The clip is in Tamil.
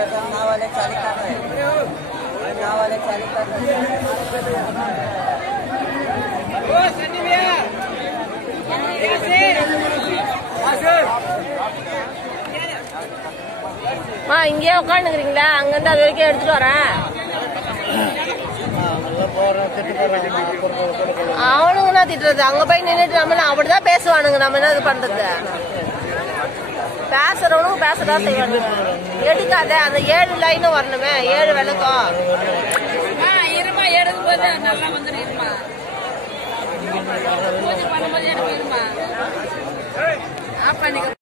वाले चाली कर रहे हैं, नाव वाले चाली कर रहे हैं। இங்கே உட்காந்துக்கிறீங்களா? அங்கிருந்து அது வரைக்கும் எடுத்துட்டு வரேன். அவனுங்க தான் திட்டுறது. அங்க போய் நின்றுட்டு நம்ம அப்படிதான் பேசுவானுங்க. நம்ம என்ன இது பண்றது? பேசுறவனும் பேசதான் செய்வானுங்க. எடுக்காத அந்த 7 லைனும் வரணுமே, 7 விளக்கம். இருமா எடுக்கும் போது நல்லா வந்துடும். இருமா பூஜை பண்ணும்போது எனக்கு இருமா ஆஃப் பண்ணிக்க.